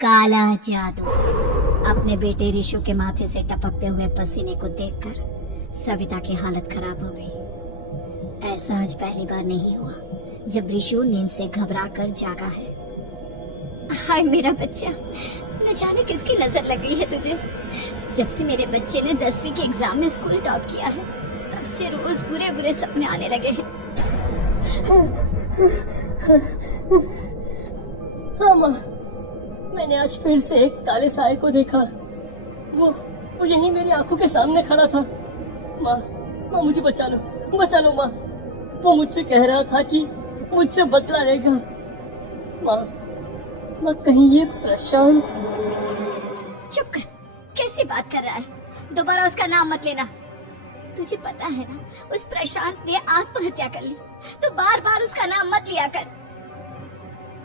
काला जादू। अपने बेटे ऋषु के माथे से टपकते हुए पसीने को देखकर सविता की हालत खराब हो गई। ऐसा आज पहली बार नहीं हुआ जब ऋषु नींद से घबरा कर जागा है। हाय मेरा बच्चा, न जाने किसकी नजर लग गई है तुझे। जब से मेरे बच्चे ने 10वीं के एग्जाम में स्कूल टॉप किया है तब से रोज बुरे बुरे सपने आने लगे हैं। हाँ माँ, मैंने आज फिर से एक काले साए को देखा। वो यहीं मेरी आंखों के सामने खड़ा था। माँ मुझे बचा लो माँ। वो मुझसे कह रहा था कि मुझसे बदला लेगा। माँ कहीं ये प्रशांत। चुप कर, कैसी बात कर रहा है? दोबारा उसका नाम मत लेना। तुझे पता है ना, उस प्रशांत ने आत्महत्या कर ली, तो बार बार उसका नाम मत लिया कर।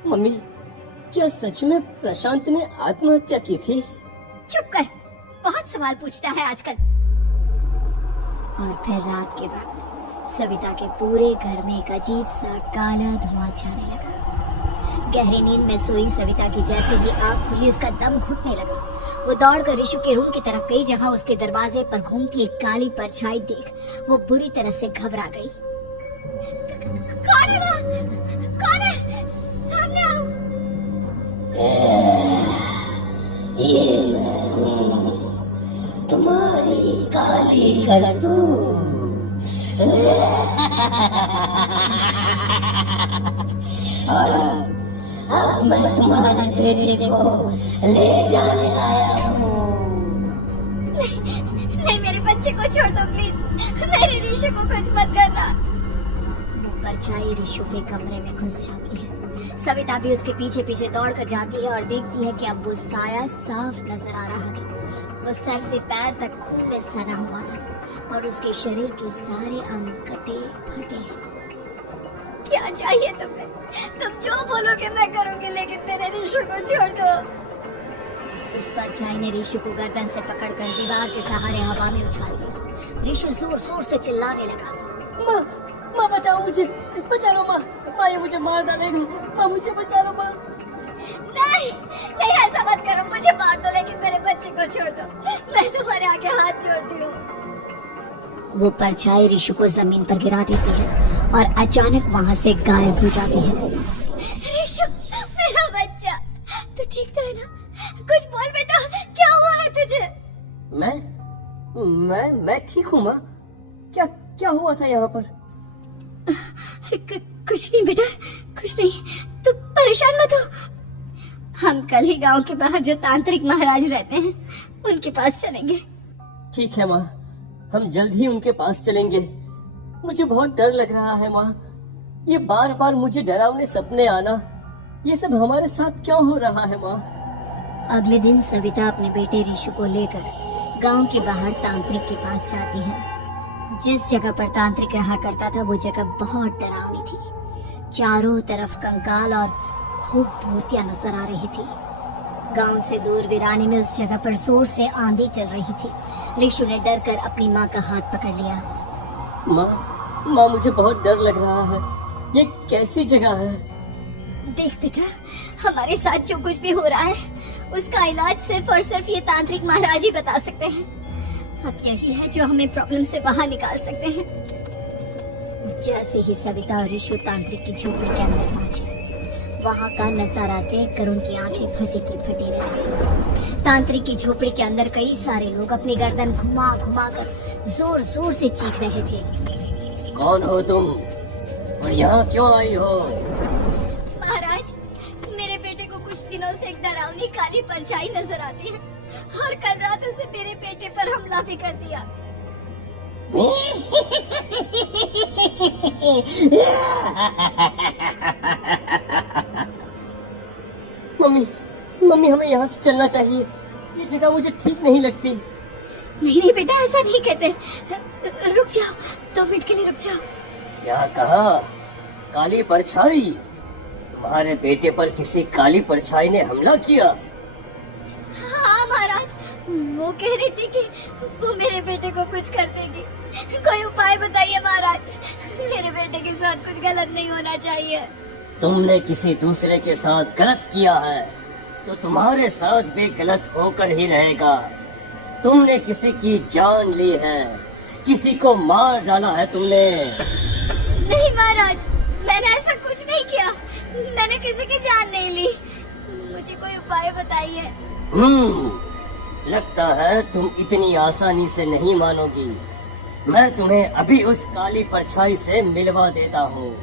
मम्मी, क्या सच में प्रशांत ने आत्महत्या की थी? चुप कर, बहुत सवाल पूछता है आजकल। और फिर रात के वक्त सविता के पूरे घर में एक अजीब सा काला धुआं छाने लगा। गहरी नींद में सोई सविता की जैसे ही आंख खुली उसका दम घुटने लगा। वो दौड़कर ऋषु के रूम की तरफ गई जहां उसके दरवाजे पर घूमती एक काली परछाई देख वो बुरी तरह से घबरा गई। कौन है वहाँ? कौन है? सामने आओ। ये मैं हूँ, तुम्हारी काली करतूत। और अब मैं तुम्हारे बेटे को ले जाने आया हूँ। नहीं, मेरे बच्चे को छोड़ दो प्लीज। मेरे ऋषु को कुछ मत करना। वो परछाई ऋषु के कमरे में घुस जाती है। सविता भी उसके पीछे पीछे दौड़ कर जाती है और देखती है कि अब वो साया साफ नजर आ रहा था। वो सर से पैर तक खून में सना हुआ था और उसके शरीर के सारे अंग कटे फटे हैं। क्या चाहिए तुम्हें? तुम जो बोलोगे मैं करूंगी, लेकिन मेरे ऋषु को छोड़ दो। उस परछाई ने ऋषु को गर्दन से पकड़कर दीवार के सहारे हवा में उछाल दिया। ऋषु जोर जोर से चिल्लाने लगा। माँ बचाओ मुझे, बचा लो माँ। माँ ये मुझे मार डालेगा। माँ मुझे बचा लो माँ। नहीं, ऐसा मत करो। मुझे मार दो लेकिन मेरे बच्चे को छोड़ दो। मैं तुम्हारे आगे हाथ जोड़ती हूँ। वो परछाई ऋषु को जमीन पर गिरा देती है और अचानक वहाँ से गायब हो जाती है। ऋषु, मेरा बच्चा, तू ठीक तो है ना? कुछ बोल बेटा, क्या हुआ है तुझे? मैं ठीक हूँ माँ। क्या हुआ था यहाँ पर? कुछ नहीं बेटा, कुछ नहीं। तू परेशान मत हो। हम कल ही गांव के बाहर जो तांत्रिक महाराज रहते हैं उनके पास चलेंगे। ठीक है माँ, हम जल्द ही उनके पास चलेंगे। मुझे बहुत डर लग रहा है माँ। ये बार बार मुझे डरावने सपने आना, ये सब हमारे साथ क्यों हो रहा है माँ? अगले दिन सविता अपने बेटे ऋषु को लेकर गांव के बाहर तांत्रिक के पास जाती है। जिस जगह पर तांत्रिक रहा करता था वो जगह बहुत डरावनी थी। चारों तरफ कंकाल और भूतियां नजर आ रही थी। गांव से दूर वीराने में उस जगह पर जोर से आंधी चल रही थी। ऋषु ने डर कर अपनी माँ का हाथ पकड़ लिया। माँ मुझे बहुत डर लग रहा है। ये कैसी जगह है? देख बेटा, हमारे साथ जो कुछ भी हो रहा है उसका इलाज सिर्फ और सिर्फ ये तांत्रिक महाराज ही बता सकते हैं। अब यही है जो हमें प्रॉब्लम से बाहर निकाल सकते हैं। जैसे ही सविता और ऋषु तांत्रिक की झोपड़ी के अंदर पहुंचे, वहाँ का नजारा देखकर उनकी आंखें फटी की फटी रह गई। तांत्रिक की झोपड़ी के अंदर कई सारे लोग अपनी गर्दन घुमा घुमा कर जोर जोर से चीख रहे थे। कौन हो तुम और यहाँ क्यों आई हो? महाराज, मेरे बेटे को कुछ दिनों से एक डरावनी काली परछाई नजर आती है और कल रात उसने मेरे बेटे पर हमला भी कर दिया। मम्मी हमें यहाँ से चलना चाहिए। ये जगह मुझे ठीक नहीं लगती। नहीं बेटा, ऐसा नहीं कहते। रुक जाओ, 2 मिनट के लिए रुक जाओ। क्या कहा? काली परछाई? तुम्हारे बेटे पर किसी काली परछाई ने हमला किया? हाँ महाराज, वो कह रही थी कि वो मेरे बेटे को कुछ कर देगी। कोई उपाय बताइए महाराज, मेरे बेटे के साथ कुछ गलत नहीं होना चाहिए। तुमने किसी दूसरे के साथ गलत किया है। तो तुम्हारे साथ भी गलत होकर ही रहेगा। तुमने किसी की जान ली है, किसी को मार डाला है तुमने। नहीं महाराज, मैंने ऐसा कुछ नहीं किया। मैंने किसी की जान नहीं ली। मुझे कोई उपाय बताइए। लगता है तुम इतनी आसानी से नहीं मानोगी। मैं तुम्हें अभी उस काली परछाई से मिलवा देता हूँ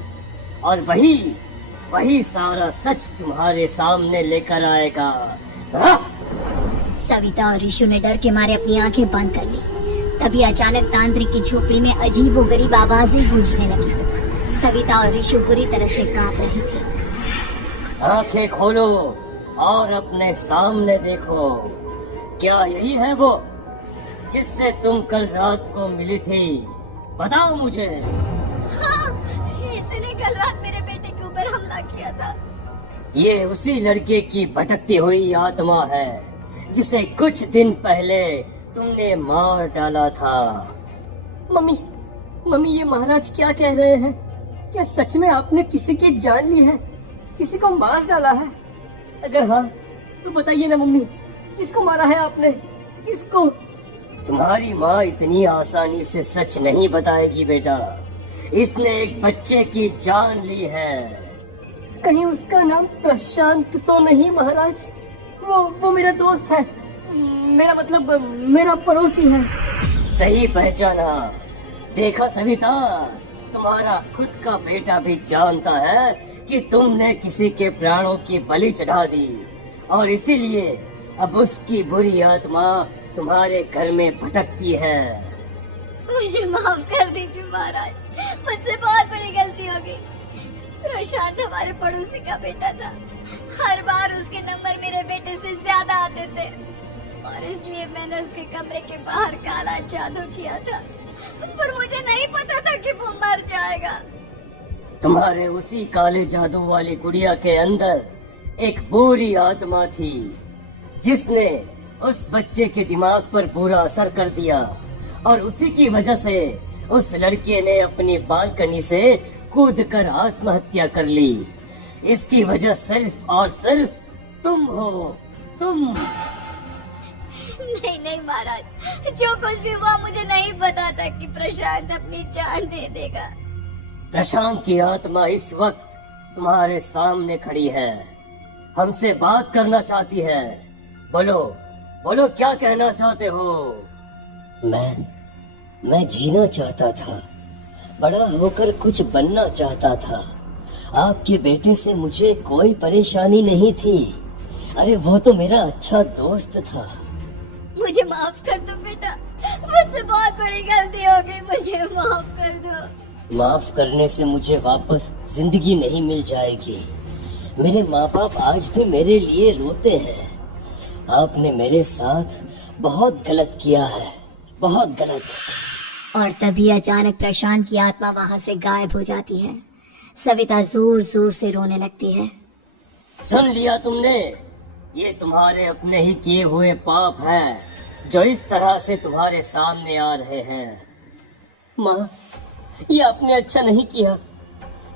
और वही सारा सच तुम्हारे सामने लेकर आएगा। हाँ? सविता और ऋषु ने डर के मारे अपनी आंखें बंद कर ली। तभी अचानक तांत्रिक की झोपड़ी में अजीबोगरीब आवाजें गूंजने लगी। सविता और ऋषु बुरी तरह से कांप रही थी। आंखें खोलो और अपने सामने देखो। क्या यही है वो जिससे तुम कल रात को मिली थी? बताओ मुझे। हाँ, इसने कल रात मेरे बेटे के ऊपर हमला किया था। ये उसी लड़के की भटकती हुई आत्मा है जिसे कुछ दिन पहले तुमने मार डाला था। मम्मी ये महाराज क्या कह रहे हैं? क्या सच में आपने किसी की जान ली है, किसी को मार डाला है? अगर हाँ तो बताइए ना मम्मी, किसको मारा है आपने? किसको? तुम्हारी माँ इतनी आसानी से सच नहीं बताएगी बेटा। इसने एक बच्चे की जान ली है। कहीं उसका नाम प्रशांत तो नहीं महाराज? वो मेरा दोस्त है, मेरा मतलब मेरा पड़ोसी है। सही पहचाना। देखा सविता, तुम्हारा खुद का बेटा भी जानता है कि तुमने किसी के प्राणों की बलि चढ़ा दी और इसीलिए अब उसकी बुरी आत्मा तुम्हारे घर में भटकती है। मुझे माफ कर दीजिए महाराज, मुझसे बहुत बड़ी गलती हो गई। प्रशांत हमारे पड़ोसी का बेटा था। हर बार उसके नंबर मेरे बेटे से ज्यादा आते थे और इसलिए मैंने उसके कमरे के बाहर काला जादू किया था, पर मुझे नहीं पता था कि वो मर जाएगा। तुम्हारे उसी काले जादू वाली गुड़िया के अंदर एक बुरी आत्मा थी जिसने उस बच्चे के दिमाग पर बुरा असर कर दिया और उसी की वजह से उस लड़के ने अपनी बालकनी से कूदकर आत्महत्या कर ली। इसकी वजह सिर्फ और सिर्फ तुम हो, तुम। नहीं महाराज, जो कुछ भी हुआ मुझे नहीं पता था कि प्रशांत अपनी जान दे देगा। प्रशांत की आत्मा इस वक्त तुम्हारे सामने खड़ी है, हमसे बात करना चाहती है। बोलो क्या कहना चाहते हो? मैं जीना चाहता था, बड़ा होकर कुछ बनना चाहता था। आपके बेटे से मुझे कोई परेशानी नहीं थी। अरे वो तो मेरा अच्छा दोस्त था। मुझे माफ कर दो बेटा, मुझसे बहुत बड़ी गलती हो गई, मुझे माफ कर दो। माफ करने से मुझे वापस जिंदगी नहीं मिल जाएगी। मेरे माँ बाप आज भी मेरे लिए रोते हैं। आपने मेरे साथ बहुत गलत किया है, बहुत गलत। और तभी अचानक प्रशांत की आत्मा वहाँ से गायब हो जाती है। सविता जोर जोर से रोने लगती है। सुन लिया तुमने? ये तुम्हारे अपने ही किए हुए पाप हैं जो इस तरह से तुम्हारे सामने आ रहे हैं। माँ, ये आपने अच्छा नहीं किया।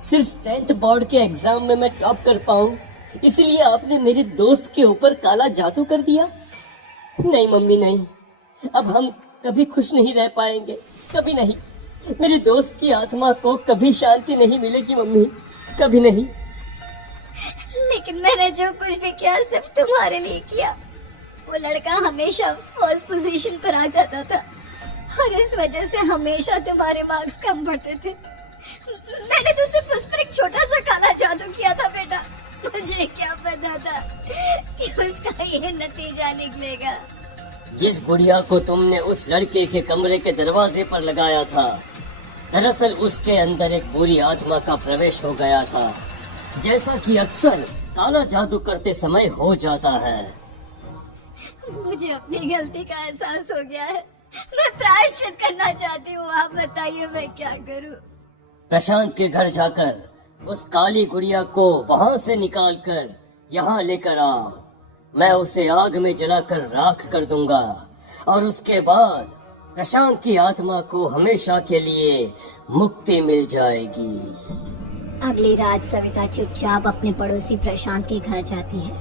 सिर्फ 10th बोर्ड के एग्जाम में मैं टॉप कर पाऊं, इसलिए आपने मेरे दोस्त के ऊपर काला जादू कर दिया। नहीं मम्मी नहीं, अब हम कभी खुश नहीं रह पाएंगे, कभी नहीं। मेरे दोस्त की आत्मा को कभी शांति नहीं मिलेगी मम्मी, कभी नहीं। लेकिन मैंने जो कुछ भी किया सिर्फ तुम्हारे लिए किया। वो लड़का हमेशा फर्स्ट पोजीशन पर आ जाता था और इस वजह से हमेशा तुम्हारे मार्क्स कम पड़ते थे। मैंने तो सिर्फ उस पर एक छोटा सा काला जादू किया था बेटा। मुझे क्या पता था कि उसका ये नतीजा निकलेगा। जिस गुड़िया को तुमने उस लड़के के कमरे के दरवाजे पर लगाया था, दरअसल उसके अंदर एक बुरी आत्मा का प्रवेश हो गया था, जैसा कि अक्सर काला जादू करते समय हो जाता है। मुझे अपनी गलती का एहसास हो गया है। मैं प्रायश्चित करना चाहती हूँ, आप बताइए मैं क्या करूँ? प्रशांत के घर जाकर उस काली गुड़िया को वहाँ से निकालकर यहाँ लेकर आ। मैं उसे आग में जलाकर राख कर दूंगा और उसके बाद प्रशांत की आत्मा को हमेशा के लिए मुक्ति मिल जाएगी। अगली रात सविता चुपचाप अपने पड़ोसी प्रशांत के घर जाती है।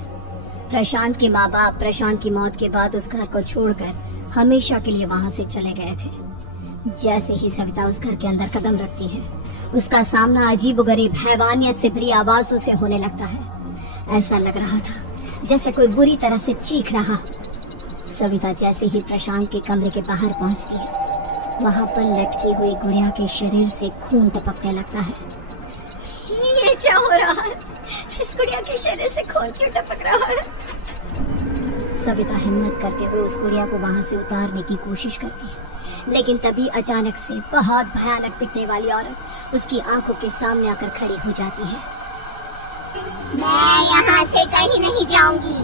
प्रशांत के माँ बाप प्रशांत की मौत के बाद उस घर को छोड़कर हमेशा के लिए वहां से चले गए थे। जैसे ही सविता उस घर के अंदर कदम रखती है, उसका सामना अजीबोगरीब हैवानियत से भरी आवाजों से होने लगता है। ऐसा लग रहा था जैसे कोई बुरी तरह से चीख रहा। सविता जैसे ही प्रशांत के कमरे के बाहर पहुंचती है, वहां पर लटकी हुई गुड़िया के शरीर से खून टपकने लगता है। ये क्या हो रहा है? इस गुड़िया के शरीर से खून क्यों टपक रहा है? सविता हिम्मत करते हुए उस गुड़िया को वहां से उतारने की कोशिश करती है, लेकिन तभी अचानक से बहुत भयानक दिखने वाली औरत उसकी आंखों के सामने आकर खड़ी हो जाती है। मैं यहाँ से कहीं नहीं जाऊंगी,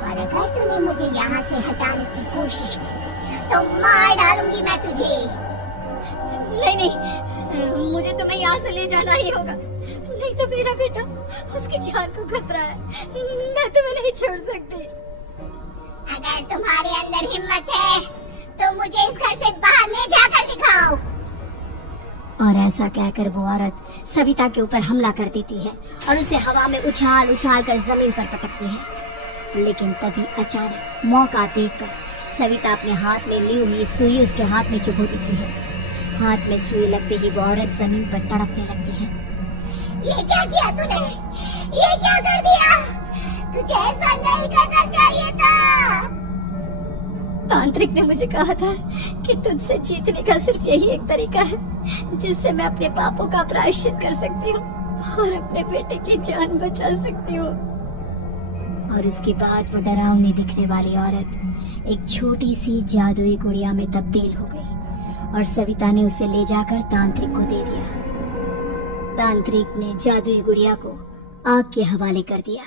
और अगर तूने मुझे यहाँ से हटाने की कोशिश की तो मार डालूंगी मैं तुझे। नहीं नहीं, मुझे तुम्हें यहाँ से ले जाना ही होगा, नहीं तो मेरा बेटा, उसकी जान को खतरा है। मैं तुम्हें नहीं छोड़ सकती। अगर तुम्हारे अंदर हिम्मत है तो मुझे इस घर से बाहर ले जाकर दिखाओ। और ऐसा कहकर वो औरत सविता के ऊपर हमला कर देती है और उसे हवा में उछाल उछाल कर जमीन पर पटकती है। लेकिन तभी अचानक मौका देखकर सविता अपने हाथ में ली हुई सुई उसके हाथ में चुभो देती है। हाथ में सुई लगते ही वो औरत जमीन पर तड़पने लगती है। ये क्या किया तूने? ये क्या कर दिया? तुझे ऐसा नहीं करना चाहिए था। तांत्रिक ने मुझे कहा था कि तुझसे जीतने का सिर्फ यही एक तरीका है जिससे मैं अपने पापों का प्रायश्चित कर सकती हूँ और अपने बेटे की जान बचा सकती हूँ। और उसके बाद वो डरावनी दिखने वाली औरत एक छोटी सी जादुई गुड़िया में तब्दील हो गई और सविता ने उसे ले जाकर तांत्रिक को दे दिया। तांत्रिक ने जादुई गुड़िया को आग के हवाले कर दिया।